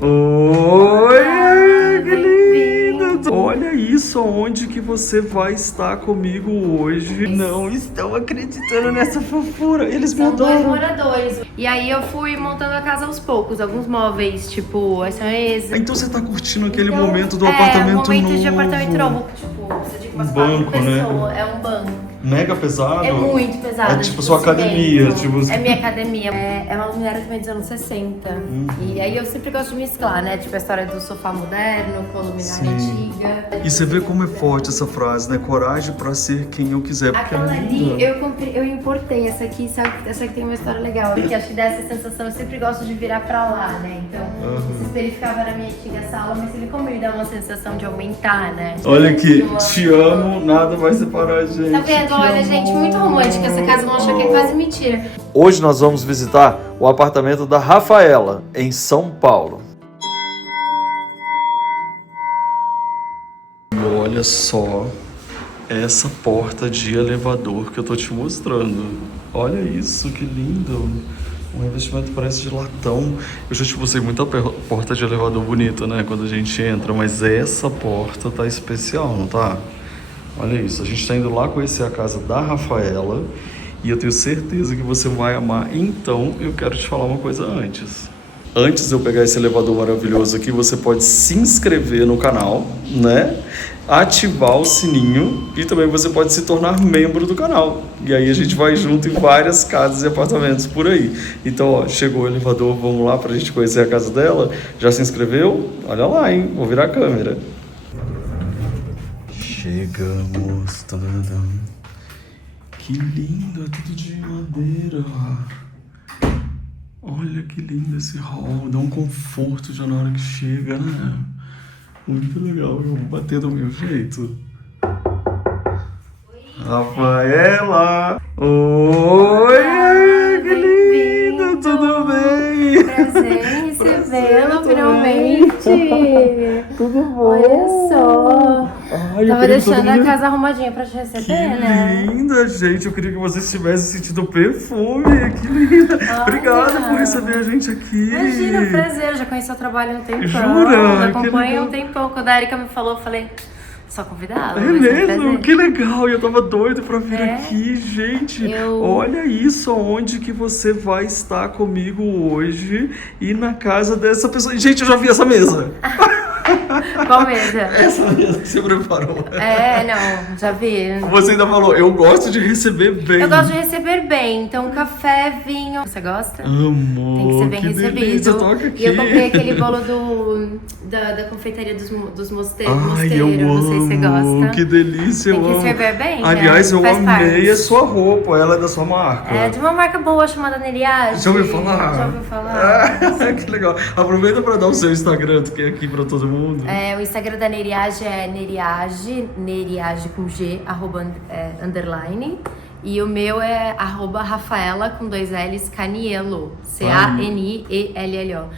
Oi, que lindo! Olha isso, onde que você vai estar comigo hoje? Não estão acreditando nessa fofura, eles me São dois adoram. moradores. E aí eu fui montando a casa aos poucos, alguns móveis, tipo essa mesa. Então você tá curtindo aquele Então, momento do apartamento novo. momento de apartamento novo. Tipo, você diz umas Um 4 banco, né? pessoas, é um banco. Mega pesado? É muito pesado. É tipo sua academia, tipo... É minha academia. É uma luminária também dos anos 60. E aí eu sempre gosto de mesclar, né? Tipo a história do sofá moderno com a luminária antiga. E você vê como é forte essa frase, né? Coragem pra ser quem eu quiser. Porque Aquela é ali, linda. eu importei essa aqui, sabe? Essa aqui tem uma história legal. Porque acho que dá essa sensação, eu sempre gosto de virar pra lá, né? Então, esse espelho ficava na minha antiga sala, mas ele como ele dá uma sensação de aumentar, né? Olha aqui, te amo, nada vai separar a gente. Tá vendo? Olha, gente, muito romântica essa casa, vão achar que é quase mentira. Hoje nós vamos visitar o apartamento da Rafaela, em São Paulo. Olha só essa porta de elevador que eu tô te mostrando. Olha isso, que lindo. Um investimento parece de latão. Eu já te mostrei muita porta de elevador bonita, né? Quando a gente entra, mas essa porta tá especial, não tá? Olha isso, a gente tá indo lá conhecer a casa da Rafaela e eu tenho certeza que você vai amar. Então, eu quero te falar uma coisa antes. Antes de eu pegar esse elevador maravilhoso aqui, você pode se inscrever no canal, né? Ativar o sininho e também você pode se tornar membro do canal. E aí a gente vai junto em várias casas e apartamentos por aí. Então, ó, chegou o elevador, vamos lá pra gente conhecer a casa dela. Já se inscreveu? Olha lá, hein? Vou virar a câmera. Chegamos. Tadadam. Que lindo, é tudo de madeira. Olha que lindo esse hall, dá um conforto já na hora que chega, né? Muito legal, eu vou bater do meu jeito. Rafaela! Oi, que lindo, tudo bem? Prazer em recebê-la finalmente. Tudo bom? Olha só. Ai, Tava eu queria que todo deixando a mundo- casa arrumadinha pra te receber, Que né? linda, gente. Eu queria que vocês tivessem sentido o perfume. Que linda. Obrigada por receber a gente aqui. Imagina, prazer. Eu já conheci o trabalho há um tempão. Jura? Eu Que acompanho há um legal. tempão. Quando a Erika me falou, eu falei, só convidá-la. É vai ser um mesmo? prazer. Que legal. Eu tava doido pra vir É? aqui, gente. Eu- Olha isso, onde que você vai estar comigo hoje e na casa dessa pessoa. Gente, eu já vi essa mesa. Qual mesa? Essa mesa que você preparou. É, não, já vi. Você ainda falou, eu gosto de receber bem. Eu gosto de receber bem, então café, vinho. Você gosta? Amo. Tem que ser bem que recebido. delícia, toca aqui. E eu comprei aquele bolo da confeitaria dos mosteiros. Ai, eu Não sei se você amo, gosta. que delícia, Tem eu que amo. servir bem, Aliás, né? eu Faz amei parte. a sua roupa, ela é da sua marca. É de uma marca boa chamada Neriage. Já ouviu falar? Já ouviu falar? Que legal. Aproveita para dar o seu Instagram, que é aqui para todo mundo. O Instagram da Neriage é Neriage com G, @underline. E o meu é @Rafaela com 2 L's, Caniello, Caniello.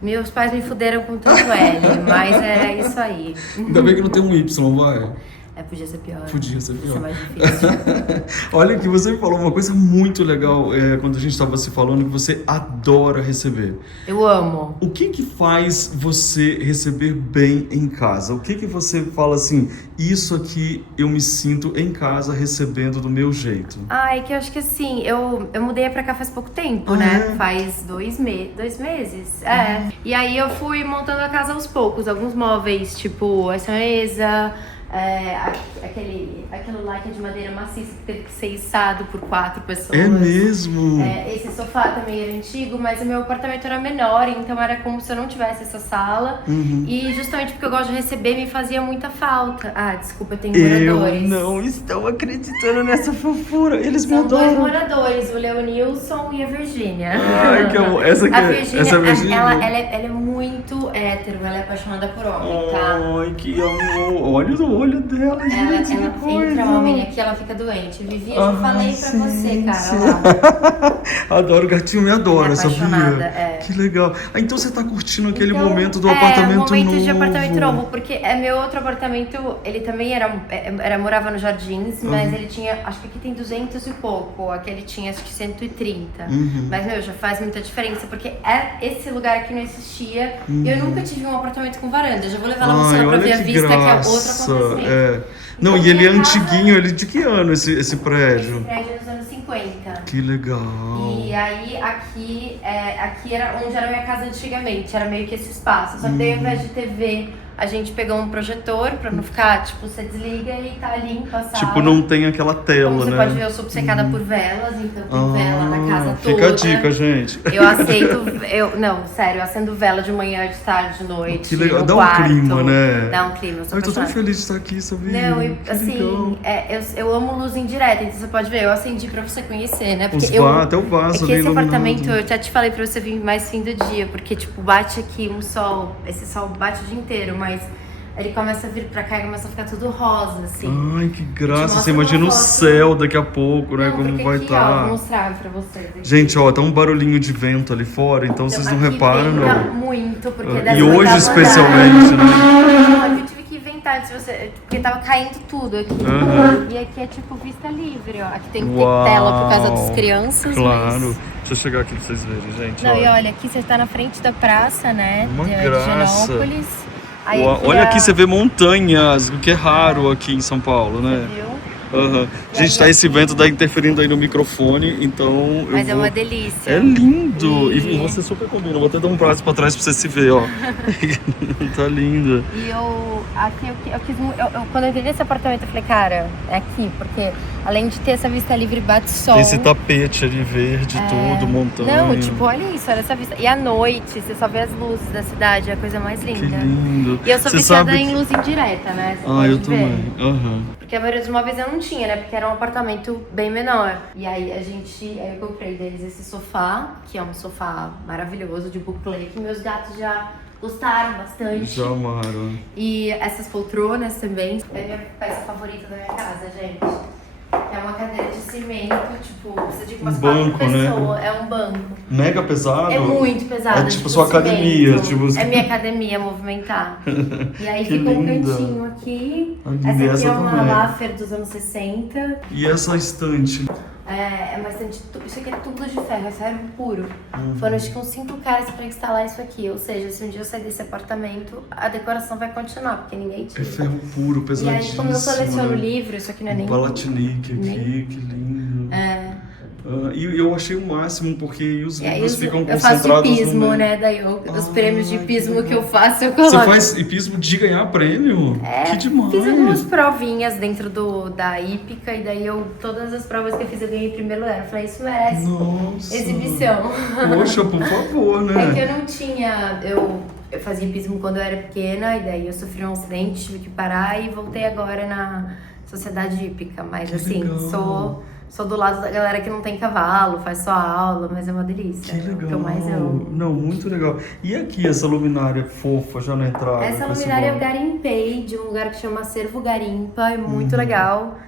Meus pais me fuderam com tanto L, mas é isso aí. Ainda bem que não tem um Y, vai. Podia ser pior. Podia ser pior. Isso é mais difícil. Olha que você me falou uma coisa muito legal quando a gente estava se falando, que você adora receber. Eu amo. O que que faz você receber bem em casa? O que que você fala assim, isso aqui eu me sinto em casa recebendo do meu jeito? É que eu acho que assim, eu mudei pra cá faz pouco tempo, Ah, né? é? Faz 2 meses. E aí eu fui montando a casa aos poucos, alguns móveis, tipo essa mesa, aquele lá que é de madeira maciça que teve que ser içado por 4 pessoas. É mesmo? Esse sofá também era antigo, mas o meu apartamento era menor, então era como se eu não tivesse essa sala. E justamente porque eu gosto de receber, me fazia muita falta. Desculpa, eu tenho moradores. Não estão acreditando nessa fofura, eles me São 2 adoram. moradores, o Leonilson e a Virgínia. Ai, que amor. Essa aqui A é Virgínia, essa é a Virgínia? ela é muito hétero, ela é apaixonada por homem, tá? Ai, que amor. Olha o olho dela, gente, Ela que coisa. entra homem aqui, ela fica doente. Vivi, eu já falei pra você, cara, sim. lá. Adoro, o gatinho me adora, Apaixonada, sabia? Que legal. Ah, então você tá curtindo aquele Então, momento do apartamento novo. momento de apartamento novo, porque meu outro apartamento, ele também morava no Jardins, mas ele tinha, acho que aqui tem 200 e pouco, aqui ele tinha acho que 130. Mas, meu, já faz muita diferença, porque esse lugar aqui não existia, e eu nunca tive um apartamento com varanda. Já vou levar lá no céu pra ver a vista, que é outro acontecimento. Não, Então, e ele é minha casa- antiguinho, ele de que ano esse prédio? Esse prédio é dos anos 50. Que legal. E aí, aqui era onde era a minha casa antigamente, era meio que esse espaço. Só que daí, ao invés de TV, a gente pegou um projetor pra não ficar, tipo, você desliga e tá limpa a sala. Tipo, não tem aquela tela, Como você né? pode ver, eu sou obcecada por velas, então tem vela na casa toda. Fica a dica, gente. Eu aceito, não, sério, eu acendo vela de manhã, de tarde, de noite. Que legal, no dá quarto. um clima, né? Dá um clima, eu sou Eu tô tão apaixonada. feliz de estar aqui, sabia? Não, Que assim, legal. eu amo luz indireta, então você pode ver, eu acendi pra você conhecer, né? Até o vaso É que ali esse iluminado. apartamento, eu já te falei pra você vir mais fim do dia, porque, tipo, bate aqui um sol, esse sol bate o dia inteiro, mas ele começa a vir pra cá e começa a ficar tudo rosa, assim. Ai, que graça. mostro Você imagina uma o foto. céu daqui a pouco, né? Não, Como porque vai aqui, ó, vou estar. mostrar pra vocês. Aqui. Gente, ó, tá um barulhinho de vento ali fora, então vocês não aqui reparam, venta não. muito, porque E dessa hoje oitava especialmente, né? Não, aqui eu tive que inventar, porque tava caindo tudo aqui. E aqui é tipo vista livre, ó. Aqui tem que ter Uau. tela por causa das crianças. Claro. Mas... Deixa eu chegar aqui pra vocês verem, gente. Não, olha. e olha, aqui você tá na frente da praça, né? Uma de graça. Higienópolis. Aí Olha aqui, você vê montanhas, o que é raro aqui em São Paulo, né? Viu? Gente, tá esse vento daí interferindo aí no microfone, então Mas eu é vou... uma delícia. É lindo! E E- você super combina, vou até dar um braço pra trás pra você se ver, ó. Tá lindo. E quando eu entrei nesse apartamento, eu falei, cara, é aqui, porque além de ter essa vista livre, bate sol. Tem esse tapete ali verde, tudo, montanha. Não, tipo, olha isso, olha essa vista. E à noite, você só vê as luzes da cidade, é a coisa mais linda. Que lindo. E eu sou Você viciada sabe em que- luz indireta, né? Você Ah, pode eu ver. também. Porque a maioria dos móveis eu não tinha, né? Porque era um apartamento bem menor. E aí eu comprei deles esse sofá, que é um sofá maravilhoso de buclé, que meus gatos já gostaram bastante. Já amaram. E essas poltronas também. É a minha peça favorita da minha casa, gente. É uma cadeira de cimento, tipo, precisa de umas banco, 4 né? pessoas. É um banco. Mega pesado? É muito pesado. É tipo sua academia, tipo- É minha academia movimentar. E aí Que fica um linda. cantinho aqui. Ah, Essa aqui essa é uma também. Laffer dos anos 60. E essa estante? É bastante. Isso aqui é tudo de ferro, é ferro puro. Foram acho que uns 5 caras pra instalar isso aqui. Ou seja, se um dia eu sair desse apartamento, a decoração vai continuar, porque ninguém É tira. ferro puro, E pesadíssimo. aí, como eu coleciono né? livro, isso aqui não é nem. Um Palatinique aqui, nem- que lindo. É. E eu achei o máximo, porque os E aí livros ficam eu faço concentrados hipismo, no meio. né? Daí os prêmios de que hipismo que legal. eu faço, eu coloco. Você faz hipismo de ganhar prêmio? Que demais! Fiz algumas provinhas dentro da hípica e daí todas as provas que eu fiz eu ganhei em primeiro lugar. Eu falei, isso merece Nossa! exibição. Poxa, por favor, né? É que eu não tinha. Eu fazia hipismo quando eu era pequena e daí eu sofri um acidente, tive que parar e voltei agora na sociedade hípica. Mas Que assim, legal. sou do lado da galera que não tem cavalo, faz só aula, mas é uma delícia. Que É o legal! que eu mais amo. Não, muito legal. E aqui, essa luminária fofa já na entrada? Essa com esse luminária eu nome? garimpei de um lugar que chama Cervo Garimpa, é muito legal.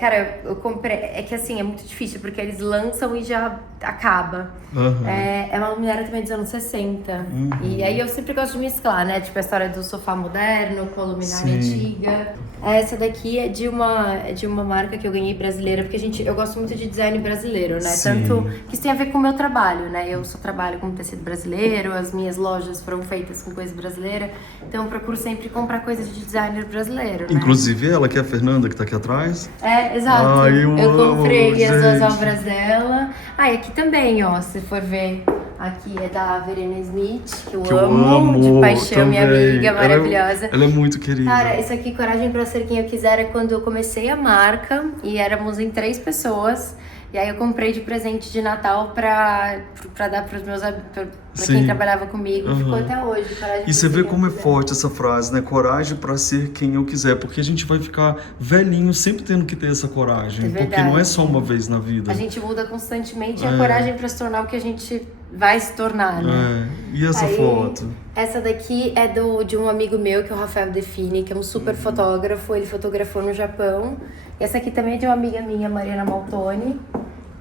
Cara, eu comprei. É que assim, é muito difícil, porque eles lançam e já acaba. Aham. É uma luminária também dos anos 60. E aí eu sempre gosto de mesclar, né? Tipo a história do sofá moderno com a luminária Sim. antiga. Essa daqui é de uma marca que eu ganhei brasileira, porque eu gosto muito de design brasileiro, né? Sim. Tanto que isso tem a ver com o meu trabalho, né? Eu só trabalho com tecido brasileiro, as minhas lojas foram feitas com coisa brasileira, então eu procuro sempre comprar coisas de designer brasileiro, né? Inclusive ela, que é a Fernanda, que tá aqui atrás. Exato. Ai, eu amo, comprei as duas gente. obras dela. E aqui também, ó, se for ver, aqui é da Verena Smith, que eu amo, de paixão, minha também. amiga maravilhosa. Ela é muito querida. Cara, isso aqui, Coragem pra Ser Quem Eu Quiser, é quando eu comecei a marca e éramos em 3 pessoas. E aí eu comprei de presente de Natal pra dar pros meus pra Sim. quem trabalhava comigo. Uhum. Ficou até hoje. Coragem E pra você Ser vê Quem como Eu é Quiser. forte essa frase, né? Coragem pra ser quem eu quiser. Porque a gente vai ficar velhinho sempre tendo que ter essa coragem. É porque verdade. não é só uma vez na vida. A gente muda constantemente e a coragem pra se tornar o que a gente vai se tornar, né? E essa Aí, foto? Essa daqui é de um amigo meu, que é o Rafael Define, que é um super fotógrafo, ele fotografou no Japão. E essa aqui também é de uma amiga minha, Mariana Maltoni,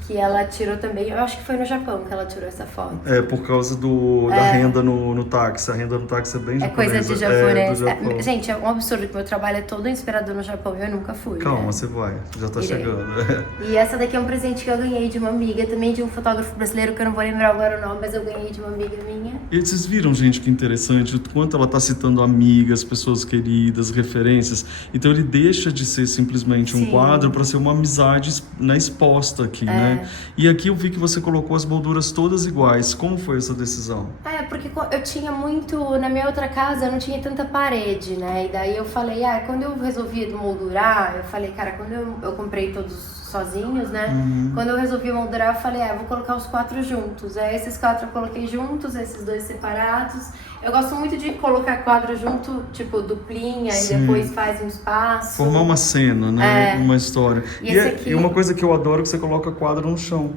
que ela tirou também, eu acho que foi no Japão que ela tirou essa foto. É por causa da renda no táxi. A renda no táxi é bem É japonesa. coisa de japonês. do Japão. Gente, é um absurdo que meu trabalho é todo inspirado no Japão e eu nunca fui. Calma, né? você vai. Já tá Irei. chegando. E essa daqui é um presente que eu ganhei de uma amiga, também de um fotógrafo brasileiro, que eu não vou lembrar agora o nome, mas eu ganhei de uma amiga minha. E vocês viram, gente, que interessante, o quanto ela tá citando amigas, pessoas queridas, referências. Então ele deixa de ser simplesmente um Sim. quadro para ser uma amizade exposta aqui, né? E aqui eu vi que você colocou as molduras todas iguais. Como foi essa decisão? Porque eu tinha muito... Na minha outra casa eu não tinha tanta parede, né? E daí eu falei, quando eu resolvi moldurar, eu falei, cara, quando eu comprei todos sozinhos, né? Quando eu resolvi moldurar, eu falei, eu vou colocar os 4 juntos. Aí esses 4 eu coloquei juntos, esses 2 separados. Eu gosto muito de colocar quadro junto, tipo, duplinha, Sim. e depois faz um espaço. Formar uma cena, né? Uma história. E esse aqui... e uma coisa que eu adoro é que você coloca quadro no chão.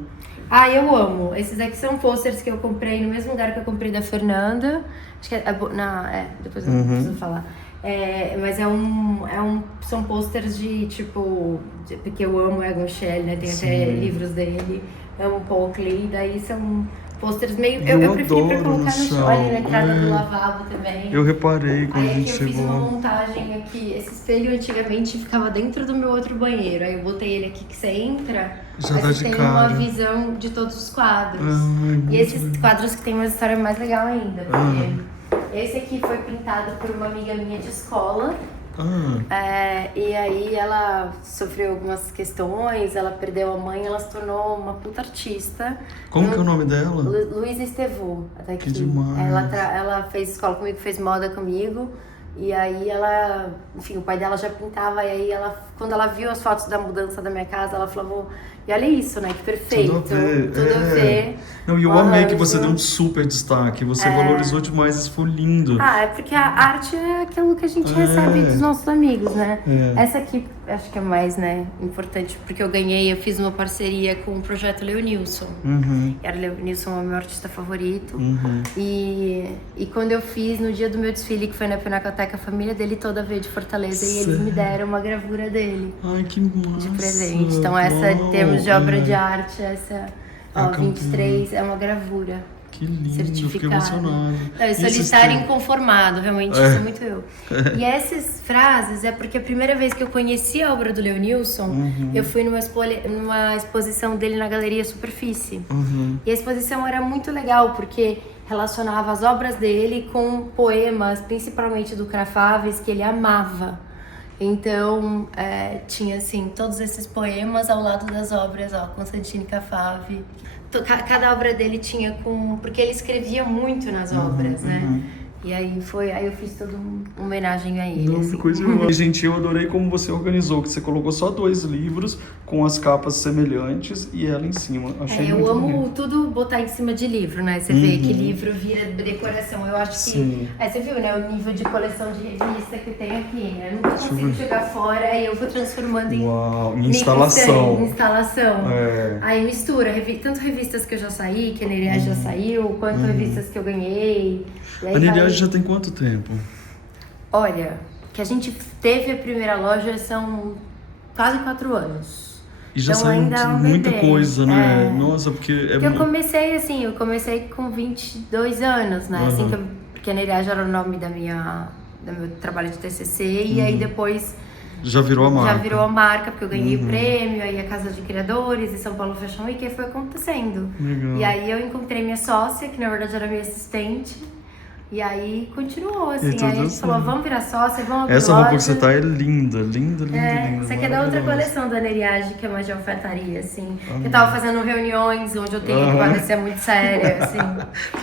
Eu amo. Esses aqui são posters que eu comprei no mesmo lugar que eu comprei da Fernanda. Acho que depois eu preciso falar. Mas são posters de, tipo... porque eu amo Egon Schiele, né? Tem até livros dele. Amo Paul Klee. Daí são posters meio... Eu preferi pra colocar no chão. Olha na entrada do lavabo também. Eu reparei quando a Aí gente aqui eu fiz uma chegou. montagem aqui. Esse espelho antigamente ficava dentro do meu outro banheiro. Aí eu botei ele aqui que você entra... Já Mas dá você de tem cara. uma visão de todos os quadros. E esses quadros que tem uma história mais legal ainda. Porque esse aqui foi pintado por uma amiga minha de escola. E aí ela sofreu algumas questões, ela perdeu a mãe, ela se tornou uma puta artista. Como que é o nome dela? Luísa Estevô, até aqui. Que demais. Ela fez escola comigo, fez moda comigo. E aí enfim, o pai dela já pintava, e aí quando ela viu as fotos da mudança da minha casa, ela falou, e olha isso, né, que perfeito, tudo a ver. Não, e eu amei que você deu um super destaque, você valorizou demais, isso foi lindo. É porque a arte é aquilo que a gente recebe dos nossos amigos, né? Essa aqui, acho que é mais, né, importante, porque eu fiz uma parceria com o projeto Leonilson. Era Leonilson, é o meu artista favorito. E quando eu fiz, no dia do meu desfile, que foi na Pinacoteca, a família dele toda veio de Fortaleza, e eles me deram uma gravura dele. Ai, que massa. De presente. Então essa, em termos de obra de arte, essa, 23, é uma gravura. Que lindo, certificado. fiquei emocionado. Eu sou estar inconformado, realmente, isso é muito eu. E essas frases é porque a primeira vez que eu conheci a obra do Leonilson, eu fui numa exposição dele na Galeria Superfície. E a exposição era muito legal, porque relacionava as obras dele com poemas, principalmente do Crafaves, que ele amava. Então, tinha assim, todos esses poemas ao lado das obras, Constantine Cafave. Cada obra dele tinha porque ele escrevia muito nas obras, né? E aí eu fiz toda uma homenagem a ele. Não, assim. coisa demais. Gente, eu adorei como você organizou, que você colocou só 2 livros com as capas semelhantes e ela em cima. Achei muito eu amo bonito. tudo botar em cima de livro, né? Você vê que livro vira decoração. Eu acho que... você viu, né? O nível de coleção de revista que tem aqui, né? Eu nunca consigo jogar fora e eu vou transformando em instalação. Instalação. Aí mistura, tanto revistas que eu já saí, que a Nerea já saiu, quanto revistas que eu ganhei. A Nerea já tem quanto tempo? Olha, que a gente teve a primeira loja são quase 4 anos. E já então, saiu ainda é um muita bebê. coisa, né? Nossa, porque eu comecei com 22 anos, né? Assim porque a Nerea já era o nome do meu trabalho de TCC, e aí depois já virou a marca. Já virou a marca, porque eu ganhei o prêmio, aí a Casa de Criadores e São Paulo Fashion Week, e foi acontecendo. Legal. E aí eu encontrei minha sócia, que na verdade era minha assistente. E aí continuou, assim, aí a gente falou, vamos virar sócia, vamos abrir Essa loja. roupa que você tá é linda, linda, linda. Essa aqui é da outra coleção da Neriage, que é mais de alfaiataria, assim. Eu tava fazendo reuniões onde eu tenho que parecer muito séria, assim.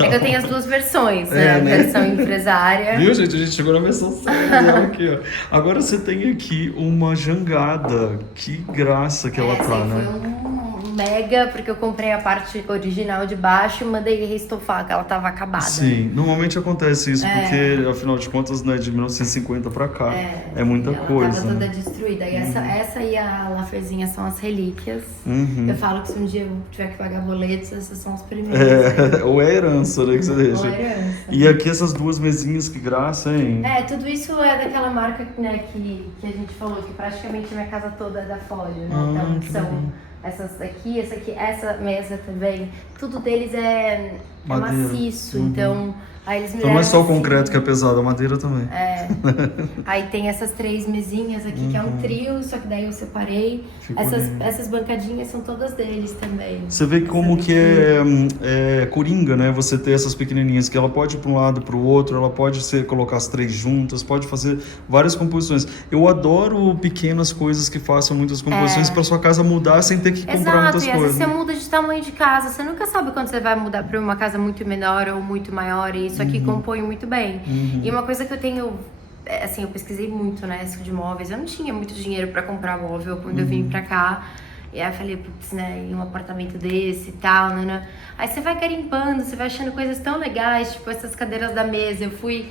É que eu tenho as 2 versões, né? A versão empresária. Viu, gente? A gente chegou na versão séria aqui, ó. Agora você tem aqui uma jangada. Que graça que ela tá, né? Foi um mega, porque eu comprei a parte original de baixo e mandei reestofar, que ela tava acabada. Sim, normalmente acontece isso, porque afinal de contas, né, de 1950 pra cá, é muita ela coisa. Tava toda né? destruída. E essa e a Lafayette são as relíquias. Eu falo que se um dia eu tiver que pagar boletos, essas são as primeiras. Ou é herança, né, que você deixa. Ou é herança. E aqui essas duas mesinhas, que graça, hein? Tudo isso é daquela marca, né, que a gente falou, que praticamente a minha casa toda é da Folio, né? Então que são legal. essas aqui, essa mesa também, tudo deles é Madeira. maciço, então aí eles me Então não é deram só o assim, concreto que é pesado, a madeira também. Aí tem essas 3 mesinhas aqui, que é um trio, só que daí eu separei. Ficou lindo. Essas bancadinhas são todas deles também. Você vê como que é coringa, né? Você ter essas pequenininhas, que ela pode ir para um lado, para o outro, ela pode colocar as 3 juntas, pode fazer várias composições. Eu adoro pequenas coisas que façam muitas composições para sua casa mudar sem ter que comprar muitas e às vezes coisas. você muda de tamanho de casa, você nunca sabe quando você vai mudar para uma casa muito menor ou muito maior, e isso aqui compõe muito bem. E uma coisa que eu tenho, assim, eu pesquisei muito, né, isso de móveis, eu não tinha muito dinheiro para comprar móvel quando eu vim pra cá. E aí eu falei, putz, né, em um apartamento desse e tal, né? Aí você vai garimpando, você vai achando coisas tão legais, tipo essas cadeiras da mesa. Eu fui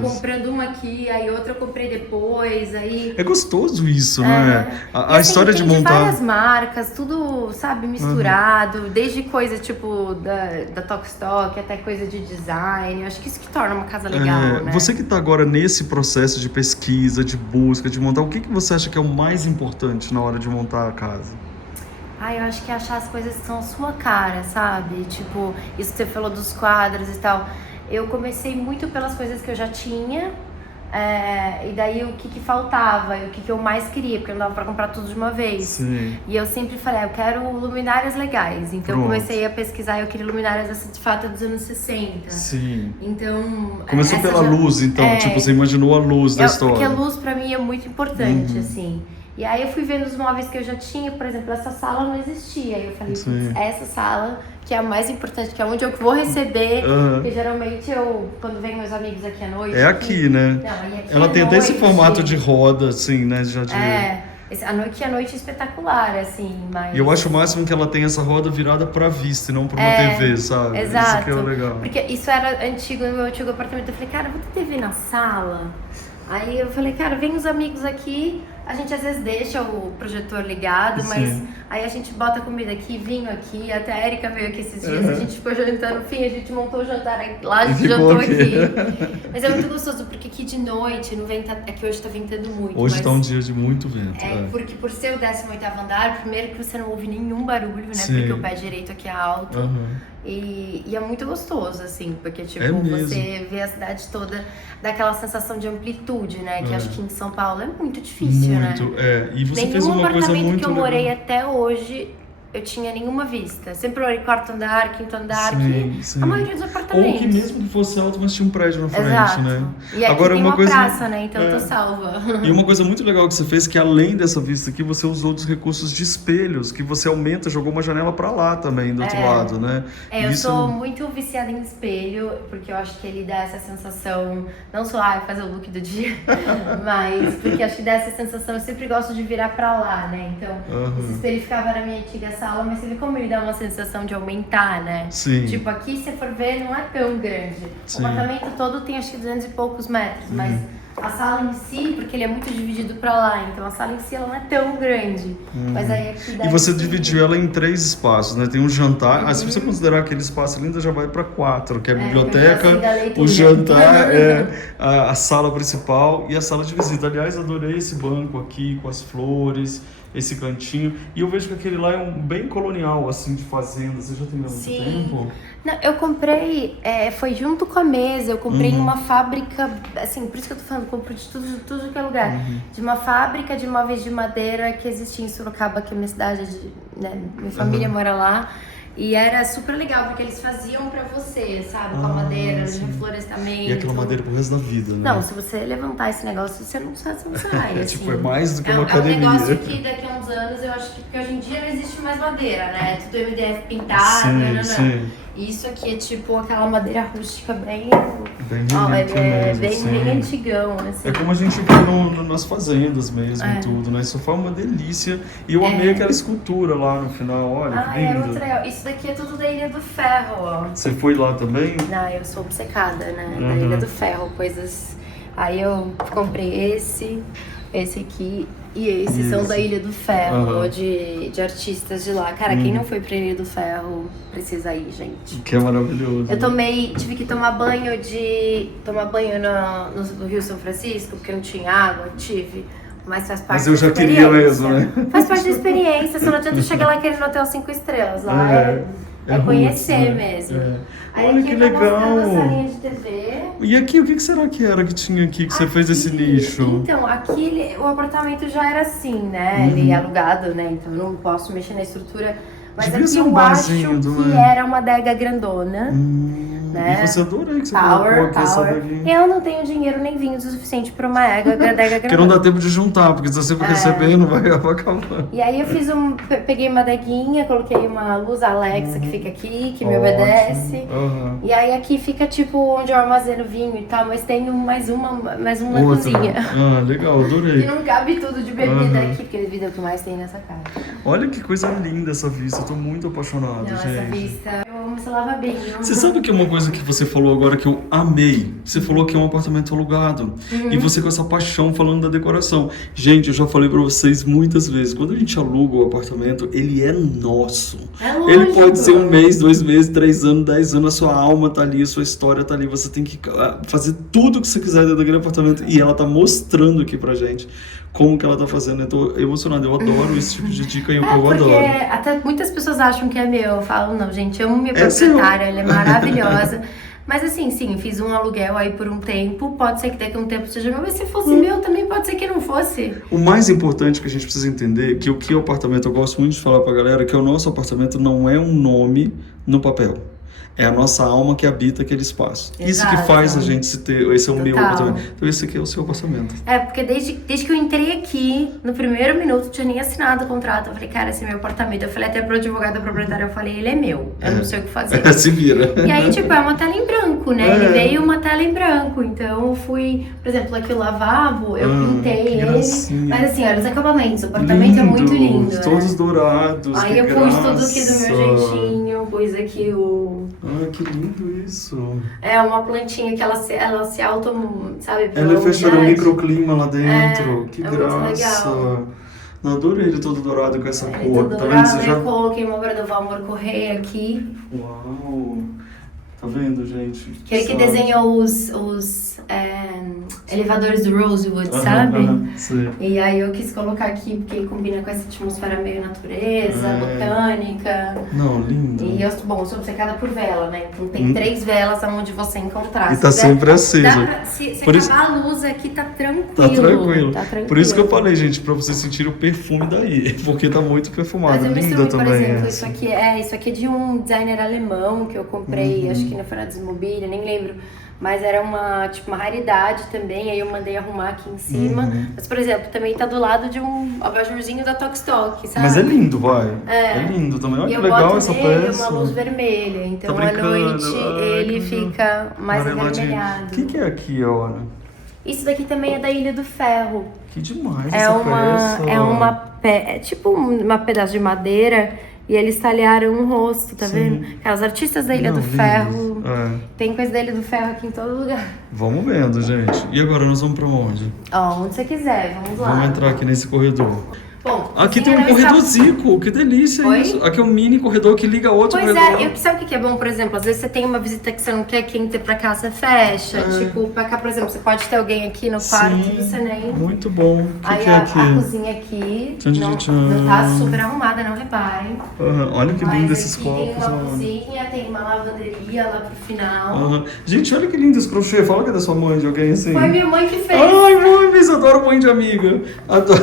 comprando uma aqui, aí outra eu comprei depois, aí... É gostoso isso, né? A assim, história de tem montar... várias marcas, tudo, sabe, misturado. Desde coisa, tipo, da Tok-Stock até coisa de design. Eu acho que isso que torna uma casa legal, né? Você que tá agora nesse processo de pesquisa, de busca, de montar, o que você acha que é o mais importante na hora de montar a casa? Eu acho que é achar as coisas que são a sua cara, sabe? Tipo, isso que você falou dos quadros e tal. Eu comecei muito pelas coisas que eu já tinha, e daí o que faltava, e o que eu mais queria, porque não dava pra comprar tudo de uma vez. Sim. E eu sempre falei, eu quero luminárias legais. Então eu comecei a pesquisar, eu queria luminárias de fato dos anos 60. Sim. Então... Começou pela luz, então, tipo, você imaginou a luz da história. Porque a luz pra mim é muito importante, assim. E aí eu fui vendo os móveis que eu já tinha, por exemplo, essa sala não existia. Aí eu falei, putz, essa sala, que é a mais importante, que é onde eu vou receber, porque geralmente quando vem meus amigos aqui à noite... É aqui, né? Não, aí aqui ela tem até esse formato de gente. roda, assim, né? Já de... A noite é espetacular, assim, mas... E eu acho o máximo que ela tem essa roda virada pra vista e não pra uma TV, sabe? Exato. Isso que é o legal. Porque isso era antigo, no meu antigo apartamento. Eu falei, cara, vou ter TV na sala? Aí eu falei, cara, vem os amigos aqui, a gente às vezes deixa o projetor ligado, mas aí a gente bota comida aqui, vinho aqui, até a Erika veio aqui esses dias, a gente ficou jantando, no fim a gente montou o jantar lá, a gente jantou aqui. Mas é muito gostoso, porque aqui de noite, no vento, é que hoje tá ventando muito. Hoje tá um dia de muito vento. Porque por ser o 18º andar, primeiro que você não ouve nenhum barulho, né, porque o pé direito aqui é alto. E é muito gostoso, assim, porque tipo, você vê a cidade toda daquela sensação de amplitude, né? Que acho que em São Paulo é muito difícil, né? E você fez uma coisa muito apartamento que eu morei legal. até hoje, eu tinha nenhuma vista. Sempre morei 4º andar, 5º andar, Sim. a maioria dos apartamentos. Ou que mesmo que fosse alto, mas tinha um prédio na frente, né? E aqui Agora, tem uma coisa... praça, né? Então eu tô salva. E uma coisa muito legal que você fez, que além dessa vista aqui, você usou dos recursos de espelhos, que você aumenta, jogou uma janela pra lá também, do outro lado, né? Eu sou muito viciada em espelho, porque eu acho que ele dá essa sensação, não só fazer o look do dia, mas porque acho que dá essa sensação, eu sempre gosto de virar pra lá, né? Então, esse espelho ficava na minha antiga sala, mas você vê como ele dá uma sensação de aumentar, né? Sim. Tipo, aqui, se você for ver, não é tão grande. O apartamento todo tem acho que 200 e poucos metros, mas a sala em si, porque ele é muito dividido pra lá, então a sala em si ela não é tão grande. Mas aí aqui dá E você dividiu ela em 3 espaços, né? Tem um jantar, se você considerar aquele espaço ali, ainda já vai pra 4, que é a biblioteca, o jantar, a sala principal e a sala de visita. Aliás, adorei esse banco aqui com as flores, esse cantinho. E eu vejo que aquele lá é bem colonial, assim, de fazenda. Você já tem há muito tempo? Não, eu comprei, foi junto com a mesa, eu comprei em uma fábrica, assim, por isso que eu tô falando, compro de tudo que é lugar. De uma fábrica de móveis de madeira que existe em Sorocaba, que é minha cidade, né, minha família mora lá. E era super legal, porque eles faziam pra você, sabe? Com a madeira, de reflorestamento. E aquela madeira pro resto da vida, né? Não, se você levantar esse negócio, você não sai. É, assim. tipo, é mais do que uma É academia. um negócio que daqui a uns anos, eu acho que porque hoje em dia não existe mais madeira, né? Tudo MDF pintado, Sim. Isso aqui é tipo aquela madeira rústica bem relíquia é mesmo, bem sim. antigão, assim. É como a gente vê nas fazendas mesmo e tudo, né? Isso foi uma delícia. E eu amei aquela escultura lá no final, olha, que É lindo. muito legal. Isso daqui é tudo da Ilha do Ferro, ó. Você foi lá também? Não, eu sou obcecada, né? Da Ilha do Ferro, coisas... Aí eu comprei esse aqui e esse são da Ilha do Ferro, de artistas de lá. Cara, quem não foi pra Ilha do Ferro precisa ir, gente. Que é maravilhoso. Eu tive que tomar banho no Rio São Francisco, porque não tinha água, mas faz parte Mas eu da já queria experiência. mesmo, né? Faz parte da experiência, só não adianta chegar lá querendo no hotel 5 estrelas. Lá é conhecer roots, né? mesmo. Aí Olha aqui que eu tô mostrando legal. essa linha de TV. E aqui, o que será que era que tinha aqui que você fez esse nicho? Então, aqui o apartamento já era assim, né? Ele é alugado, né? Então eu não posso mexer na estrutura. Mas Devia aqui ser um eu acho barzinho, que né? era uma adega grandona. Né? E você adorei que você colocou aqui essa adeguinha. Eu não tenho dinheiro nem vinho o suficiente para uma adega grandona. Porque não dá tempo de juntar, porque se você for recebendo, vai acabar. E aí eu peguei uma adeguinha, coloquei uma luz Alexa que fica aqui, que me obedece. E aí aqui fica tipo onde eu armazeno vinho e tal, mas tem mais uma na cozinha. Legal, adorei. E não cabe tudo de bebida aqui, porque a bebida é o que mais tem nessa casa. Olha que coisa linda essa vista, eu tô muito apaixonado, Não, gente. essa vista, eu amo, você lava bem. Você sabe que é uma coisa que você falou agora que eu amei? Você falou que é um apartamento alugado. E você com essa paixão falando da decoração. Gente, eu já falei pra vocês muitas vezes, quando a gente aluga o apartamento, ele é nosso. É lógico. Ele pode ser 1 mês, 2 meses, 3 anos, 10 anos, a sua alma tá ali, a sua história tá ali. Você tem que fazer tudo o que você quiser dentro daquele apartamento. E ela tá mostrando aqui pra gente como que ela tá fazendo. Eu tô emocionado, eu adoro esse tipo de dica e eu adoro. Porque até muitas pessoas acham que é meu. Eu falo, não, gente, eu amo minha proprietária, ela é maravilhosa. Mas assim, sim, fiz um aluguel aí por um tempo, pode ser que daqui a um tempo seja meu, mas se fosse meu, também pode ser que não fosse. O mais importante que a gente precisa entender, que o que é o apartamento, eu gosto muito de falar pra galera, que o nosso apartamento não é um nome no papel. É a nossa alma que habita aquele espaço. Exato. Isso que faz a gente se ter. Esse é o meu Total. apartamento. Então, esse aqui é o seu apartamento. É, porque desde que eu entrei aqui, no primeiro minuto, eu tinha nem assinado o contrato. Eu falei, cara, esse é meu apartamento. Eu falei até pro advogado proprietário, eu falei, ele é meu. Eu não sei o que fazer. Se vira. E aí, tipo, é uma tela em branco, né? Ele veio uma tela em branco. Então, eu fui... Por exemplo, aqui o lavabo, eu pintei ele. Gracinha. Mas assim, olha os acabamentos. O apartamento é muito lindo, Todos né? dourados. Aí que eu pus tudo aqui do meu graça. jeitinho. Pus aqui o... Que lindo isso. É uma plantinha que ela se auto... Sabe? Ela fechou um umidade. microclima lá dentro. Que muito graça. legal. Não, adorei ele todo dourado com essa Ele cor. tá Tá vendo? dourado, Você já... eu coloquei uma obra do Valmor Correia aqui. Uau. Tá vendo, gente? Que ele que desenhou os elevadores do Rosewood, sabe? Sim. E aí eu quis colocar aqui porque combina com essa atmosfera meio natureza, botânica. Não, lindo. E eu sou obcecada por vela, né? Então tem 3 velas aonde você encontrar. E tá sempre acesa. Se Por acabar a luz aqui, tá tranquilo. Tá tranquilo. Tá tranquilo. Por isso que eu falei, gente, pra vocês sentirem o perfume daí. Porque tá muito perfumado. Mas eu Linda misturei, também. por exemplo, essa. isso aqui é de um designer alemão que eu comprei, acho que na Feira dos Mobília, nem lembro. Mas era uma raridade também, aí eu mandei arrumar aqui em cima. Mas, por exemplo, também tá do lado de um abajurzinho da Tokstok, sabe? Mas é lindo, vai. É lindo também. Olha E que eu legal boto essa nele peça. uma luz vermelha, então Tá à brincando? noite ele que fica mais amareladinho. avermelhado. O que é aqui, Ana? Isso daqui também é da Ilha do Ferro. Que demais É essa uma peça. é tipo uma pedaço de madeira e eles talharam um rosto, tá vendo? Os artistas da Ilha do Ferro. Tem coisa da Ilha do Ferro aqui em todo lugar. Vamos vendo, gente. E agora nós vamos pra onde? Ó, onde você quiser, vamos lá. Vamos entrar aqui nesse corredor. Bom, Aqui cozinha tem um não está- corredor Zico, que delícia Oi? isso. Aqui é um mini corredor que liga a outro Pois corredor. é, sabe o que é bom, por exemplo? Às vezes você tem uma visita que você não quer que entre pra cá, você fecha. Tipo, pra cá, por exemplo, você pode ter alguém aqui no quarto e você nem... Muito bom. O Aí que é aqui? a cozinha aqui não tá super arrumada, não reparem. Olha que lindo Mas esses aqui copos. tem uma Ana. cozinha, tem uma lavanderia lá pro final. Gente, olha que lindo esse crochê. Fala que é da sua mãe, de alguém assim. Foi minha mãe que fez. Ai, mãe, eu adoro mãe de amiga. Adoro.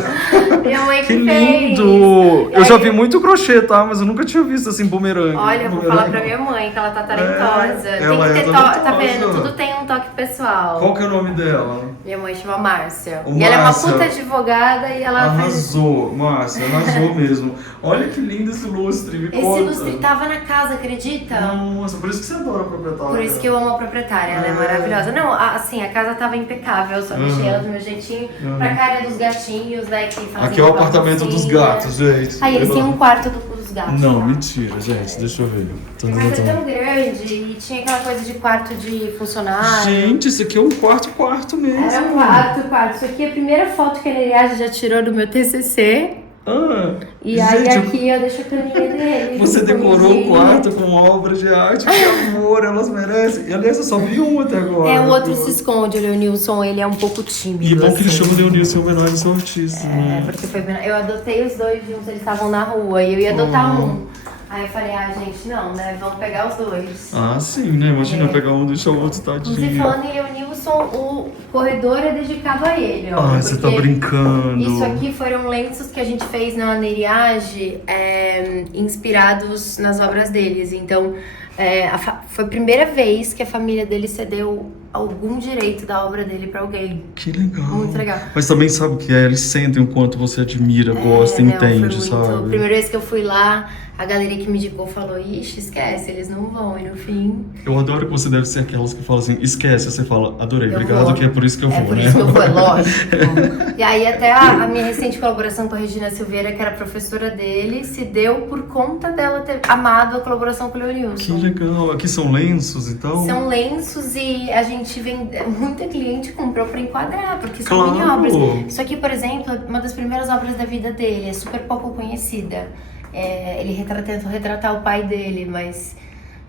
Minha mãe que Que fez. lindo! Eu já vi muito crochê, tá? Mas eu nunca tinha visto assim bumerangue. Olha, eu vou falar pra minha mãe que ela tá talentosa. ela Tem que é ter talentosa. tá vendo? Tudo tem um toque pessoal. Qual que é o nome dela? Minha mãe chama Márcia. Ô, E ela é uma Márcia. puta advogada e ela faz. Arrasou, Márcia, arrasou mesmo. Olha que lindo esse lustre, me Esse conta. lustre tava na casa, acredita? Nossa, por isso que você adora a proprietária. Por isso que eu amo a proprietária, ela é maravilhosa. Não, assim, a casa tava impecável, eu só deixei ela do meu jeitinho. Pra cá é dos gatinhos, né, que fazem Aqui é o uma apartamento dos baguncinha. gatos, gente. Aí eles têm um quarto dos gatos. Não, lá. mentira, gente, deixa eu ver. A casa é tão grande e tinha aquela coisa de quarto de funcionário. Gente, isso aqui é um quarto mesmo. Era um quarto. Isso aqui é a primeira foto que a Neriage já tirou do meu TCC. Ah, E aí gente, aqui eu deixo a caminha dele. você decorou o escondidinho. quarto com obra de arte, que amor, elas merecem. E aliás, eu só vi um até agora. É, o outro se esconde, o Leonilson, ele é um pouco tímido. E bom que ele assim. chama o Leonilson em homenagem ao seu artista, É, né? porque foi eu adotei os dois juntos, eles estavam na rua e eu ia adotar Oh. um. Aí eu falei, gente, não, né? Vamos pegar os dois. Ah, sim, né? Imagina É. pegar um e deixar o outro Inclusive, tadinho. falando em Leonilson, o corredor é dedicado a ele, ó. Ai, você tá porque brincando. Isso aqui foram lenços que a gente fez na Neriage, inspirados nas obras deles. Então, foi a primeira vez que a família dele cedeu algum direito da obra dele pra alguém. Que legal. Muito legal. Mas também sabe o que é? Eles sentem o quanto você admira, gosta, Não, entende, foi muito. A sabe? primeira vez que eu fui lá, a galeria que me indicou falou, ixi, esquece, eles não vão. E no fim, Eu adoro que você deve ser aquelas que falam assim, esquece, você fala, adorei, Eu obrigado, vou. que é por isso que eu é vou, por né? isso que eu vou, é lógico. E aí até a minha recente colaboração com a Regina Silveira, que era professora dele, se deu por conta dela ter amado a colaboração com o Que Leonilson. legal. Aqui são lenços, então? São lenços e a gente muita cliente comprou pra enquadrar, porque são Claro. mini obras. Isso aqui, por exemplo, é uma das primeiras obras da vida dele, é super pouco conhecida. Ele tentou retratar o pai dele, mas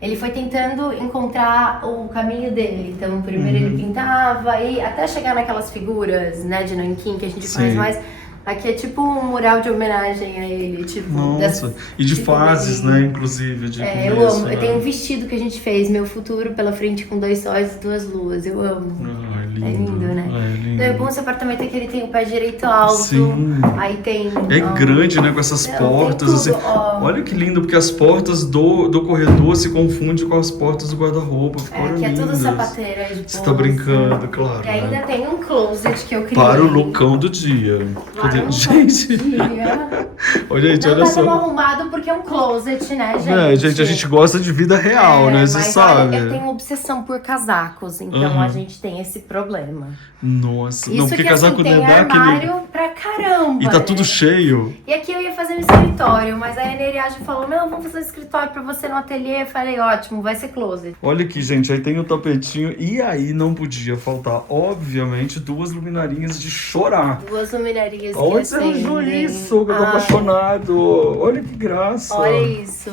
ele foi tentando encontrar o caminho dele. Então, primeiro ele pintava e até chegar naquelas figuras, né, de nanquim que a gente Sim. faz mais. Aqui é tipo um mural de homenagem a ele, tipo... Nossa, e de tipo fases, dele. né, inclusive, de eu começo, amo. né? Eu tenho um vestido que a gente fez, Meu Futuro pela Frente com 2 sóis e 2 luas. Eu amo. Ai, lindo. É lindo, né? É lindo. Então, é bom esse apartamento é que ele tem o pé direito alto. Sim. Aí tem... É ó, grande, né, com essas Não, portas, tem assim. tudo, ó. Olha que lindo, porque as portas do corredor se confundem com as portas do guarda-roupa. Ficaram que é tudo lindas. sapateira de Você tá bolsa. brincando, claro. E ainda né? tem um closet que eu criei. Para o lookão do dia. Para o Gente, dia. olha, gente, Não olha tá tão só. arrumado porque é um closet, né, gente? É, gente, a gente gosta de vida real, né? Você mas sabe. Olha, eu tenho obsessão por casacos, então Uhum. a gente tem esse problema. Nossa, Isso não, porque que casaco assim, não tem dá armário aquele. pra caramba. E tá tudo né? cheio. E aqui eu ia fazer um escritório, mas aí a Neriage falou, não, vamos fazer um escritório pra você no ateliê. Eu falei, ótimo, vai ser closet. Olha aqui, gente, aí tem o tapetinho. E aí não podia faltar, obviamente, 2 luminarinhas de chorar. 2 luminarias que Onde você arranjou acendem. isso? Que eu tô apaixonado. Olha que graça. Olha isso.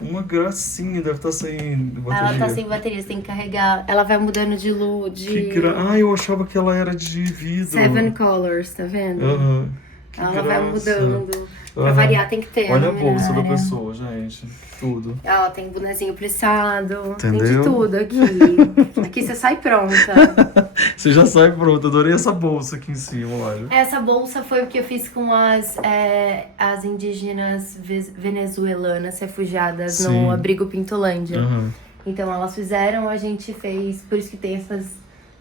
Uma gracinha, deve estar sem bateria. Ela tá sem bateria, você tem que carregar. Ela vai mudando de luz, Que Ah, eu achava que ela era de vidro. 7 colors, tá vendo? Aham. Que Ela vai graça. mudando. Pra Aham. variar, tem que ter. Olha a bolsa da luminária. pessoa, gente. Tudo. Ela tem bonezinho plissado, tem de Entendeu? tudo aqui. Aqui você sai pronta. Você já sai pronto. Adorei essa bolsa aqui em cima, olha. Essa bolsa foi o que eu fiz com as indígenas venezuelanas refugiadas Sim. no abrigo Pintolândia. Aham. Então elas fizeram, a gente fez, por isso que tem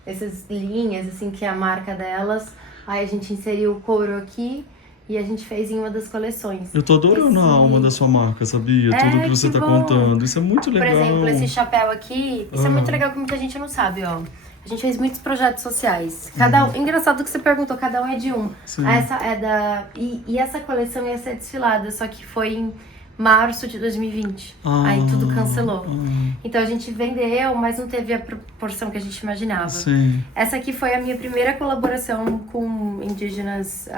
essas linhas, assim, que é a marca delas. Aí a gente inseriu o couro aqui e a gente fez em uma das coleções. Eu tô adorando a alma da sua marca, sabia? Tudo que você que tá bom. contando. Isso é muito legal. Por exemplo, esse chapéu aqui, isso é Aham. muito legal que muita gente não sabe, ó. A gente fez muitos projetos sociais. Engraçado que você perguntou, cada um é de um. Sim. Essa é da... E essa coleção ia ser desfilada, só que foi em março de 2020. Aí tudo cancelou. Então a gente vendeu, mas não teve a proporção que a gente imaginava. Sim. Essa aqui foi a minha primeira colaboração com indígenas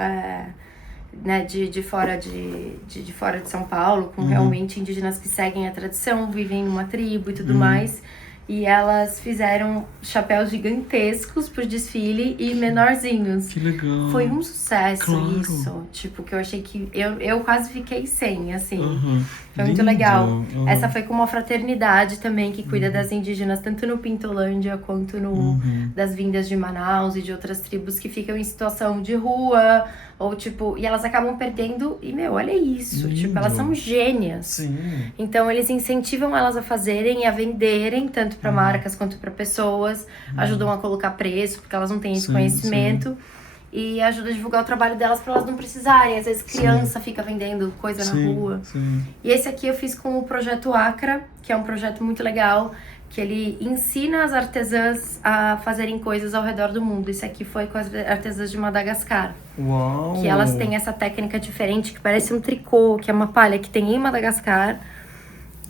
né, de fora de fora de São Paulo, com realmente indígenas que seguem a tradição, vivem numa tribo e tudo mais. E elas fizeram chapéus gigantescos pro desfile e menorzinhos. Que legal. Foi um sucesso Claro. isso. Tipo, que eu achei que... Eu quase fiquei sem, assim. Aham. Foi muito Lindo. legal. Aham. Essa foi com uma fraternidade também, que cuida das indígenas, tanto no Pintolândia quanto no das vindas de Manaus e de outras tribos que ficam em situação de rua. Ou tipo, e elas acabam perdendo. E, meu, olha isso. Lindo. Tipo, elas são gênias. Sim. Então, eles incentivam elas a fazerem e a venderem, tanto para marcas quanto para pessoas. Ajudam a colocar preço, porque elas não têm esse Sim, conhecimento. E ajuda a divulgar o trabalho delas para elas não precisarem. Às vezes, criança fica vendendo coisa na rua. Sim. E esse aqui eu fiz com o Projeto Acra, que é um projeto muito legal, que ele ensina as artesãs a fazerem coisas ao redor do mundo. Esse aqui foi com as artesãs de Madagascar. Uau. Que elas têm essa técnica diferente, que parece um tricô, que é uma palha que tem em Madagascar.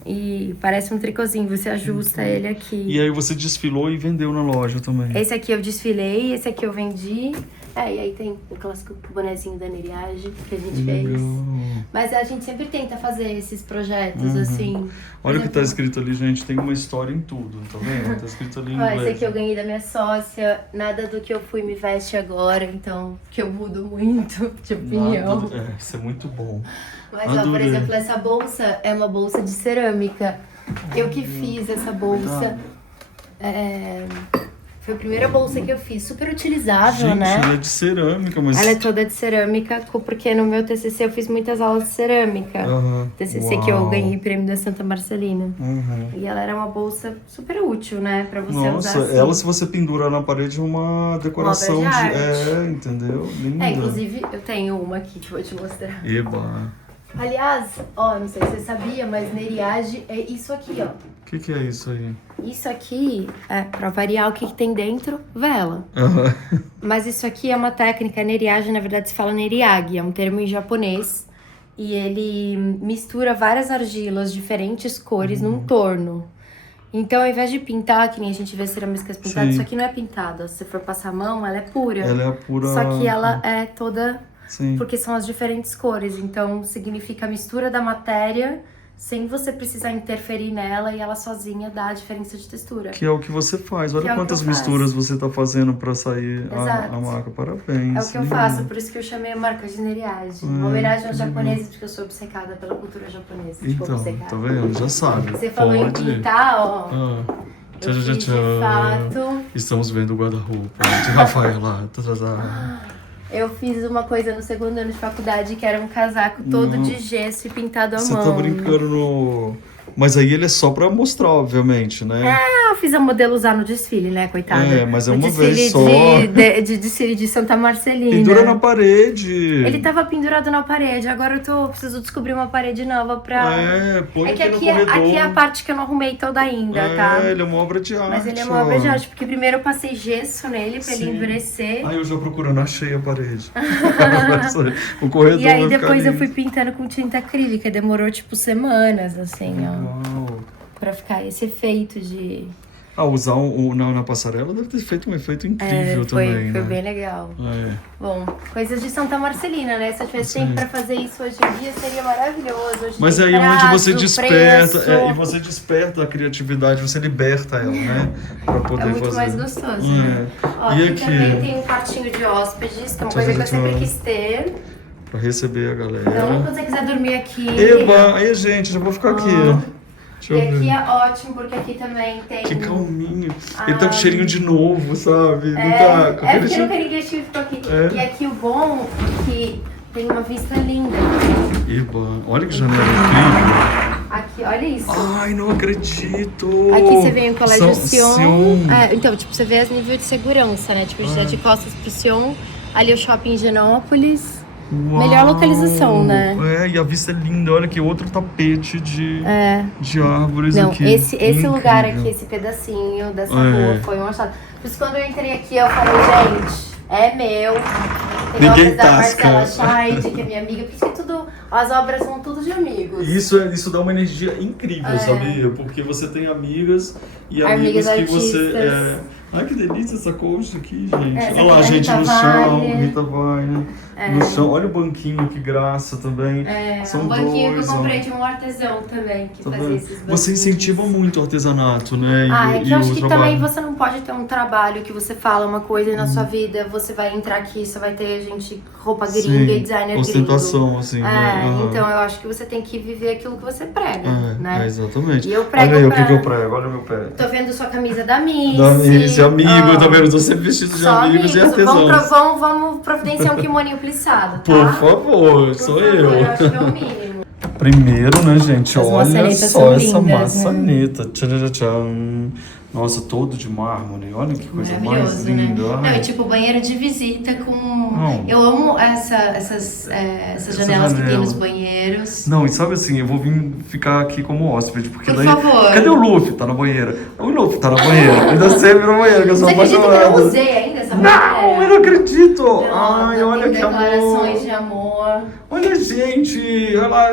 E parece um tricôzinho, você ajusta ele aqui. E aí você desfilou e vendeu na loja também. Esse aqui eu desfilei, esse aqui eu vendi. E aí tem o clássico bonezinho da Neriage que a gente fez. Legal. Mas a gente sempre tenta fazer esses projetos, assim. Olha o que Por tá exemplo, escrito ali, gente. Tem uma história em tudo, tá vendo? Tá escrito ali em Ó, inglês. esse aqui eu ganhei da minha sócia. Nada do que eu fui me veste agora, então que eu mudo muito de opinião. Nada- isso é muito bom. Mas, ó, por Adorei. exemplo, essa bolsa é uma bolsa de cerâmica. Eu que fiz essa bolsa. Foi a primeira bolsa que eu fiz. Super utilizável, Gente, né? ela é de cerâmica, mas... Ela é toda de cerâmica, porque no meu TCC eu fiz muitas aulas de cerâmica. Aham. TCC que eu Uau. ganhei prêmio da Santa Marcelina. Uhum. E ela era uma bolsa super útil, né? Pra você Nossa, usar assim. ela se você pendurar na parede é uma decoração Uma obra de de... arte. Entendeu? Linda. Inclusive, eu tenho uma aqui que eu vou te mostrar. Eba. Aliás, ó, não sei se você sabia, mas Neriage é isso aqui, ó. O que é isso aí? Isso aqui, pra variar o que tem dentro, vela. Aham. Mas isso aqui é uma técnica, Neriage, na verdade se fala Neriage, é um termo em japonês. E ele mistura várias argilas, diferentes cores, num torno. Então, ao invés de pintar, que nem a gente vê cerâmicas pintadas, Sim. isso aqui não é pintado. Se você for passar a mão, ela é pura. Ela é a pura... Só que ela é toda... Sim. Porque são as diferentes cores. Então, significa a mistura da matéria sem você precisar interferir nela e ela sozinha dá a diferença de textura. Que é o que você faz. Que Olha é o que quantas eu faço. misturas você tá fazendo pra sair Exato. a marca. Parabéns. É o que eu lindo. faço, por isso que eu chamei a marca de Neriage. Uma homenagem aos que legal. japoneses, porque eu sou obcecada pela cultura japonesa. Tipo, Então, obcecada. tá vendo? Já sabe. Você falou em Pode. pintar, ó. Ah. Eu fiz de fato. Estamos vendo o guarda-roupa de Rafaela. Tá, tá, tá. Eu fiz uma coisa no segundo ano de faculdade que era um casaco todo de gesso e pintado à Você mão. tá brincando no... Mas aí ele é só pra mostrar, obviamente, né? Ah, eu fiz a modelo usar no desfile, né, coitada? É, mas é No uma desfile vez só. de desfile de Santa Marcelina. Pendura na parede. Ele tava pendurado na parede, agora preciso descobrir uma parede nova pra... Põe que aqui aqui, no corredor. aqui é a parte que eu não arrumei toda ainda, tá? Ele é uma obra de arte. Mas ele é uma obra ó. de arte, porque primeiro eu passei gesso nele pra ele Sim. endurecer. Aí eu já procurando, achei a parede. O corredor E aí vai ficar depois eu lindo. fui pintando com tinta acrílica, demorou tipo semanas, assim, ó. Uau. Pra ficar esse efeito de... Usar na passarela deve ter feito um efeito incrível foi também, né? bem legal. É. Bom, coisas de Santa Marcelina, né? Se eu tivesse tempo pra fazer isso hoje em dia, seria maravilhoso. Hoje Mas tem aí é onde prazo, você desperta, preço. e você desperta a criatividade, você liberta ela, né? Pra poder É muito fazer. mais gostoso, né? Ó, E aqui aqui? também tem um quartinho de hóspedes, que é uma coisa que eu sempre quis ter. Pra receber a galera. Então, quando você quiser dormir aqui... Eba! Aí, gente, já vou ficar aqui. Deixa E eu aqui ver. é ótimo, porque aqui também tem... Que calminho. Ele tá com cheirinho de novo, sabe? Não tá com É aquele porque cheiro- nunca ninguém ficou aqui. É. E aqui o bom é que tem uma vista linda. Eba, olha que janela incrível. Aqui, olha isso. Ai, não acredito. Aqui você vem o colégio Sion. Sion. Então, tipo, você vê as níveis de segurança, né? Tipo, a gente tá de costas pro Sion. Ali o shopping Higienópolis. Uau. Melhor localização, né? E a vista é linda. Olha que outro tapete de árvores Não, aqui. esse Incrível. lugar aqui, esse pedacinho dessa É. rua foi um achado. Por isso, quando eu entrei aqui, eu falei, gente, é meu. Tem Ninguém obras da tasca. Marcela Scheid, que é minha amiga. Por isso que tudo, as obras são tudo de amigos. Isso dá uma energia incrível, É. sabia? Porque você tem amigas e Amigas amigos que você... artistas. Ai, que delícia essa colcha aqui, gente. Essa Olha lá, aqui é gente, Rita no chão. Weiner. Rita Weiner. No chão. Olha o banquinho, que graça também. São um banquinho dois, que eu ó. comprei de um artesão também, que Tá fazia vendo? esses banquinhos. Você incentiva muito o artesanato, né? É que eu acho que trabalho. também você não pode ter um trabalho que você fala uma coisa e na sua vida você vai entrar aqui, você vai ter gente, roupa gringa e designer ostentação, gringo. assim, né? Então eu acho que você tem que viver aquilo que você prega, né? Exatamente. E eu prego olha aí, pra- o que eu prego, olha o meu pé. Tô vendo sua camisa da Miss. Da Miss, amigo, tá vendo? Eu tô sempre vestido de Só amigos e artesãos. Vamos providenciar um kimoninho plissado, tá? Por favor, Por sou favor, eu. eu acho que é o mínimo. Primeiro, né, gente? As Olha maçanetas só são essa lindas, né? maçaneta. Tchan. Nossa, todo de mármore. Olha que coisa mais Maravilhoso, linda. né? Ai. Não, e tipo, banheiro de visita com... Não. Eu amo essas janelas que tem janela. nos banheiros. Não, e sabe assim, eu vou vir ficar aqui como hóspede, porque Por daí... favor. Cadê o Luffy? Tá na banheira. O Luffy tá na banheira. Ainda sempre na banheira, que eu sou Você acredita que eu apaixonado. não usei ainda essa Não, banheira? eu não acredito! Não, Ai, não olha tem que declarações amor! de amor. Olha, gente! Olha lá!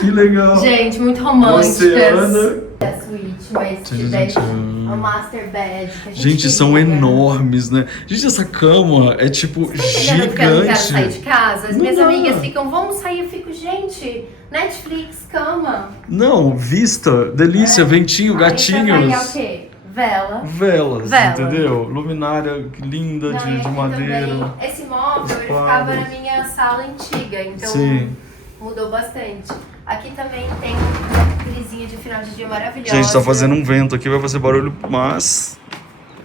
Que legal! Gente, muito românticas. Você, Ana? É a suíte, mas Tchan, que daí tchan. a master bed. Que a Gente, são queria. enormes, né? Gente, essa cama é tipo Tá entendendo que eu não quero sair de gigante. casa? As Não minhas dá. amigas ficam, vamos sair. Eu fico, gente, Netflix, cama. Não, vista, delícia, ventinho, Aí você vai é o gatinhos. quê? Vela. Velas, Vela. entendeu? Luminária linda Não, e de aqui madeira. também, esse móvel, Os ele ficava quadros. na minha sala antiga, então Sim. mudou bastante. Aqui também tem uma frisinha de final de dia maravilhosa. Gente, tá fazendo um vento aqui, vai fazer barulho, mas...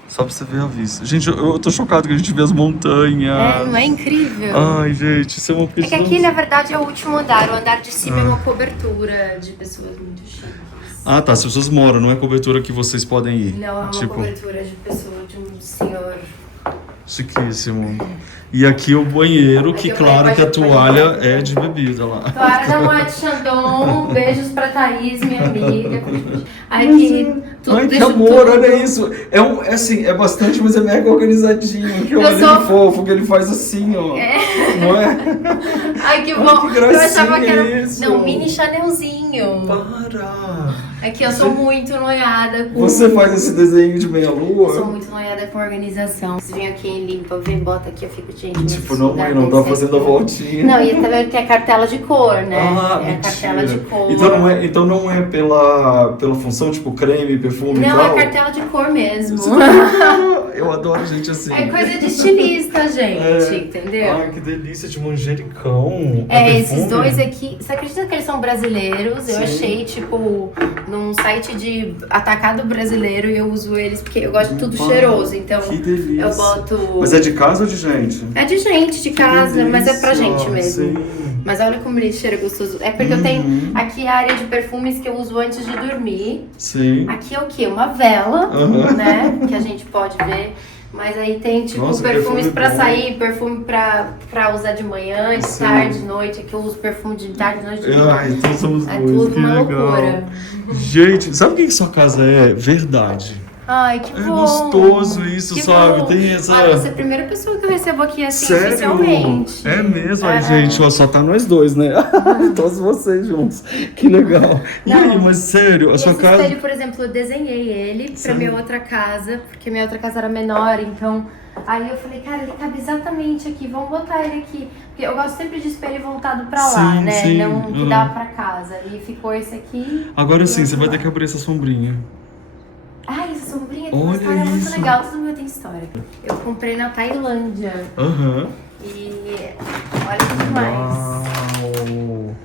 Só pra você ver a vista. Gente, eu tô chocado que a gente vê as montanhas. Não é incrível? Ai, gente, isso é uma É que coisa... aqui, na verdade, é o último andar. O andar de cima é uma cobertura de pessoas muito chiques. Ah, tá, as pessoas moram, não é cobertura que vocês podem ir. Não, é uma tipo, cobertura de pessoa, de um senhor. chiquíssimo. E aqui o banheiro, Aqui que o claro banheiro que a pode- toalha é de bebida lá. Clara da Moed Chandon, beijos pra Thaís, minha amiga. Aqui, tudo Ai, que deixo amor, tudo. olha isso. É assim, é bastante, mas é mega organizadinho. Que Eu olha sou- que fofo, que ele faz assim, ó. Não é? Ai, que Olha bom. que Eu achava que era. gracinha isso. Não, mini Chanelzinho. Para! Aqui eu sou muito noiada com. Você faz esse desenho de Eu sou meia-lua? muito noiada com organização. Se vem aqui em limpa, vem, bota aqui, eu fico, gente. Tipo, nesse não, lugar mãe, não tem tá que fazendo ser a aqui. voltinha. Não, e também tem a cartela de cor, né? Ah, Tem a cartela de mentira. cor. Então não é pela função, tipo, creme, perfume e Não, tal? é cartela de cor mesmo. Eu adoro gente assim. É coisa de estilista, gente, É. entendeu? Ai, que delícia de manjericão. Esses perfume? dois aqui, você acredita que eles são brasileiros? Eu Sim. achei, tipo, num site de atacado brasileiro e eu uso eles porque eu gosto de tudo Ah, cheiroso, então Que delícia. eu boto... Mas é de casa ou de gente? É de gente, de casa, mas é pra gente mesmo. Sim. Mas olha como ele cheira gostoso. É porque eu tenho aqui a área de perfumes que eu uso antes de dormir. Sim. Aqui é o quê? Uma vela, Aham. né? Que a gente pode ver. Mas aí tem, tipo, Nossa, perfumes perfume pra bom. sair, perfume pra usar de manhã, de Sim. tarde, de noite. Aqui eu uso perfume de tarde, de noite, de manhã. Ai, então somos É dois. tudo Que uma legal. loucura. Gente, sabe o que sua casa é? Verdade. Ai, que É bom. gostoso isso, Que sabe? bom. Tem essa... Olha, você é a primeira pessoa que eu recebo aqui assim, Sério? oficialmente. É mesmo? Ai, É. gente, ó, só tá nós dois, né? Todos vocês juntos. Que legal. E Não. aí, mas sério, a E sua esse casa... espelho, por exemplo, eu desenhei ele pra Sério? minha outra casa, porque minha outra casa era menor, então... Aí eu falei, cara, ele cabe exatamente aqui, vamos botar ele aqui. Porque eu gosto sempre de espelho voltado pra lá, Sim, né? sim, Não que uhum. dá pra casa. E ficou esse aqui. Agora e sim, você outro vai lá. ter que abrir essa sombrinha. Ai, essa sombrinha tem uma Olha história muito isso. legal. Tudo meu tem história. Eu comprei na Tailândia. Aham. E olha que demais. Uau!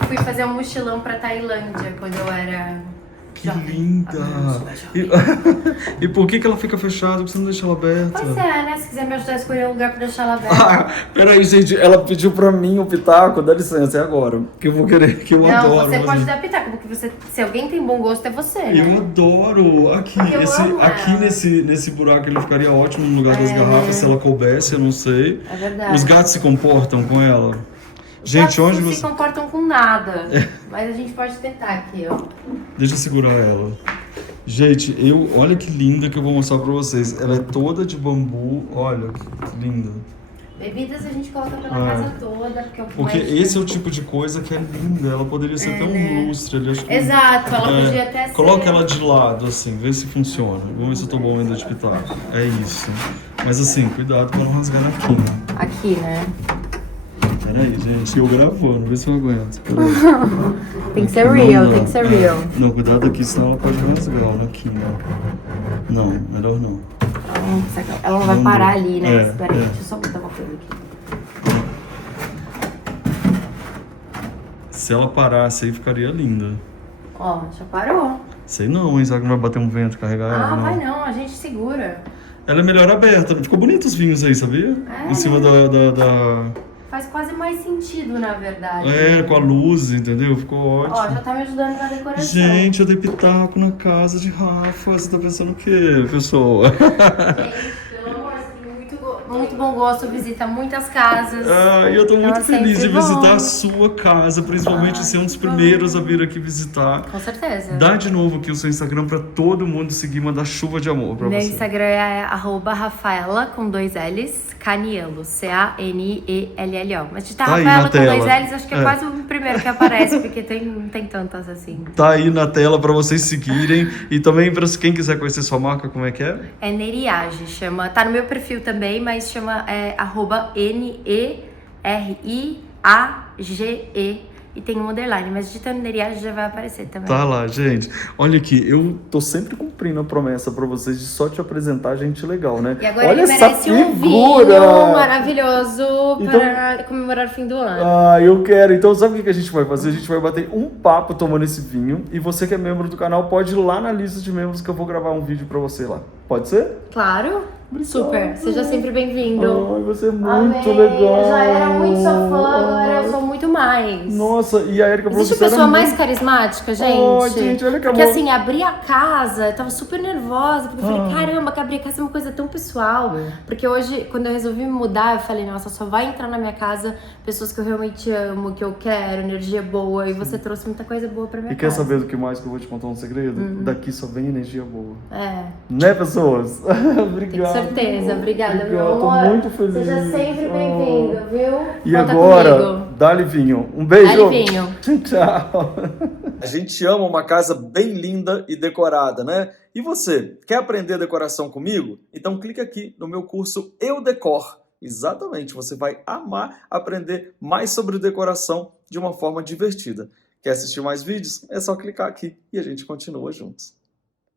Eu fui fazer um mochilão pra Tailândia quando eu era Que jovem. linda! E por que ela fica fechada? Por que você não deixa ela aberta? Pois é, né? Se quiser me ajudar a escolher um lugar pra deixar ela aberta. Ah, peraí, gente, ela pediu pra mim o pitaco, dá licença, é agora. Que eu vou querer, que eu Não, adoro. você mas- pode dar pitaco, porque você, se alguém tem bom gosto é você, Eu né? adoro! Aqui, Eu amo aqui ela. nesse buraco ele ficaria ótimo no lugar das garrafas, se ela coubesse, eu não sei. É verdade. Os gatos se comportam com ela? Os Gente, gatos onde não você. se comportam com nada. Mas a gente pode tentar aqui, ó. Deixa eu segurar ela. Gente, olha que linda que eu vou mostrar pra vocês. Ela é toda de bambu, olha que linda. Bebidas a gente coloca pela casa toda, porque é o que Porque mais esse é o tipo de coisa que é linda. Ela poderia ser até um lustre ali. Acho que Exato, ela podia até ser... Coloca ela de lado, assim, vê se funciona. Vamos ver se eu tô bom ainda de pitaco. É isso. Mas assim, cuidado pra não rasgar na quina. Aqui, né? Peraí, gente, eu gravando, vê se eu aguento. Peraí. Tem que ser real, tem que ser real. Não, cuidado aqui, senão ela pode rasgar na quina. Não, melhor não. Ela não vai parar ali, né? É, Espera aí, é. deixa eu só botar uma coisa aqui. Se ela parasse aí, ficaria linda. Ó, já parou. Sei não, hein? Será que não vai bater um vento e carregar ela? Ah, Não. vai não, a gente segura. Ela é melhor aberta. Ficou bonito os vinhos aí, sabia? É. Em cima da... Faz quase mais sentido, na verdade. É, com a luz, entendeu? Ficou ótimo. Ó, já tá me ajudando na decoração. Gente, eu dei pitaco na casa de Rafa. Você tá pensando o quê, pessoa? Gente, pelo amor, você tem muito bom gosto, visita muitas casas. E eu tô muito Então é feliz de sempre bom. visitar a sua casa, principalmente ser um dos primeiros a vir aqui visitar. Com certeza. Dá de novo aqui o seu Instagram pra todo mundo seguir, mandar chuva de amor pra Meu você. Instagram é @Rafaela com 2 L's, Caniello, Canello. Mas de Tá aí Rafaela na com 2 tela. L's, acho que é quase o primeiro que aparece, porque não tem tantas assim. Tá aí na tela pra vocês seguirem. E também pra quem quiser conhecer sua marca, como é que é? É Neriage, chama. Tá no meu perfil também, mas chama @NERIAGE. E tem um underline, mas digitando Neriage já vai aparecer também. Tá lá, gente. Olha aqui, eu tô sempre cumprindo a promessa pra vocês de só te apresentar gente legal, né? E agora Olha ele essa merece um figura! vinho maravilhoso Então- para comemorar o fim do ano. Eu quero. Então, sabe o que a gente vai fazer? A gente vai bater um papo tomando esse vinho. E você que é membro do canal, pode ir lá na lista de membros que eu vou gravar um vídeo pra você lá. Pode ser? Claro, super. Seja sempre bem-vindo. Ai, você é muito Amei. legal. Eu já era muito sua fã, agora eu sou muito mais. Nossa, e a Erika falou Existe que a você pessoa era mais muito... carismática, gente? Oh, gente, olha que Porque amor. assim, abrir a casa, eu tava super nervosa, porque eu falei, caramba, que abrir a casa é uma coisa tão pessoal. Porque hoje, quando eu resolvi me mudar, eu falei, nossa, só vai entrar na minha casa pessoas que eu realmente amo, que eu quero, energia boa, e você trouxe muita coisa boa pra minha E casa. quer saber do que mais que eu vou te contar um segredo? Daqui só vem energia boa. É. Né, pessoas? Obrigado. Com certeza, obrigada, meu Obrigado, tô amor. muito feliz. Seja sempre bem-vindo, viu? E Conta agora, comigo. dá-lhe vinho. Um beijo. Dá-lhe vinho. Tchau. A gente ama uma casa bem linda e decorada, né? E você, quer aprender decoração comigo? Então clica aqui no meu curso Eu Decor. Exatamente, você vai amar aprender mais sobre decoração de uma forma divertida. Quer assistir mais vídeos? É só clicar aqui e a gente continua juntos.